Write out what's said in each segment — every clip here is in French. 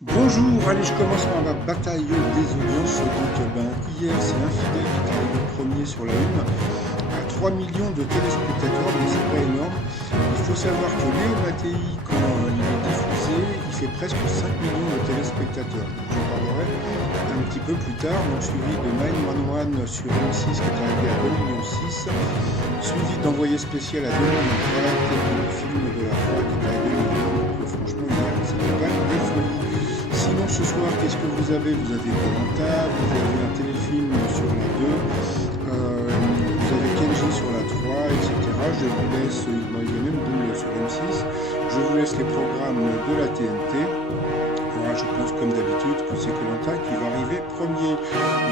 Bonjour, allez, je commence par la bataille des audiences. Hier, c'est Infidèle qui est arrivé premier sur la une, à 3 millions de téléspectateurs, donc c'est pas énorme. Il faut savoir que Léo Mattei, quand il est diffusé, il fait presque 5 millions de téléspectateurs. J'en parlerai un petit peu plus tard, donc suivi de 911 sur M6 qui est arrivé à 2,6 millions, suivi d'Envoyé spécial à 2 millions, et le film de la foi qui est à 2 millions. Donc, franchement, hier, c'était pas des folies. Sinon, ce soir, qu'est-ce que vous avez? Vous avez Koh-Lanta, vous avez un téléfilm sur la 2, vous avez Kenji sur la 3, etc. Je vous laisse, bon, il y a même Boule sur M6. Je vous laisse les programmes de la TNT. Voilà, je pense comme d'habitude que c'est Koh-Lanta qui va arriver premier.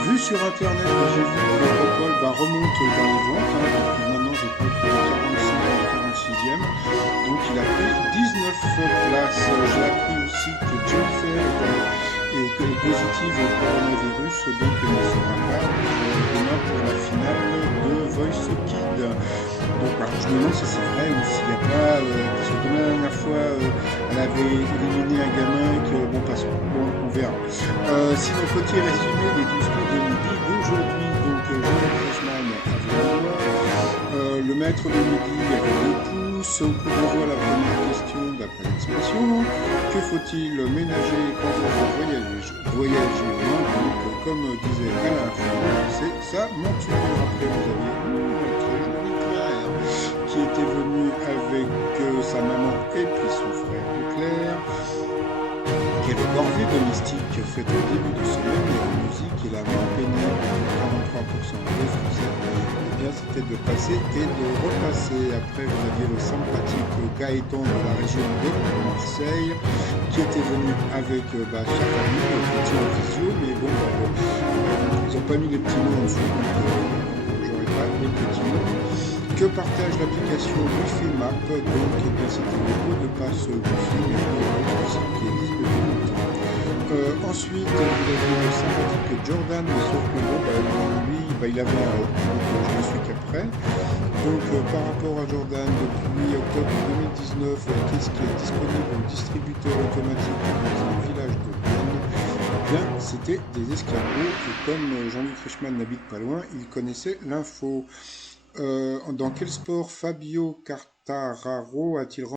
Vu sur internet, j'ai vu que le Popol remonte dans les ventes, depuis maintenant je crois qu'il est 45 ou 46e. Donc il a pris 19 places. J'ai appris aussi que Jennifer est positive au coronavirus, donc elle ne sera pas demain pour la finale de Voice Kid. Donc alors, je me demande si c'est vrai ou s'il n'y a pas, parce que comme la dernière fois elle avait éliminé un gamin que bon passons, bon on verra. Sinon petit résumé des 12 coups de midi d'aujourd'hui, donc Jean-Luc Reichmann avait le maître de midi avec 2 pouces, au coup d'envoi la première question d'après l'expression, que faut-il ménager quand on veut voyager loin, donc comme disait Alain Foucault, c'est sa monture. Après vous aviez une très jolie Claire qui était venue avec sa maman et puis son frère de Claire, qui est le corvée domestique fait au début de semaine, et la musique et la main peignée, 43% des Français. Eh bien, c'était de passer et de repasser. Après, vous aviez le sympathique Gaëtan de la région de Marseille, qui était venu avec sa famille, petit en visio, mais bon, ils n'ont pas mis les petits mots en dessous, donc j'aurais pas les petits mots. Que partage l'application Wi-Fi Map, donc eh bien, c'était le mot de passe Wi-Fi, mais qui est disponible. Ensuite, vous avez le sympathique Jordan, mais sauf que bon, lui, il avait un donc je ne suis qu'après. Donc par rapport à Jordan, depuis octobre 2019, qu'est-ce qui est disponible au distributeur automatique dans un village de Vienne? Eh bien, c'était des escargots, et comme Jean-Luc Reichmann n'habite pas loin, il connaissait l'info. Dans quel sport Fabio Quartararo a-t-il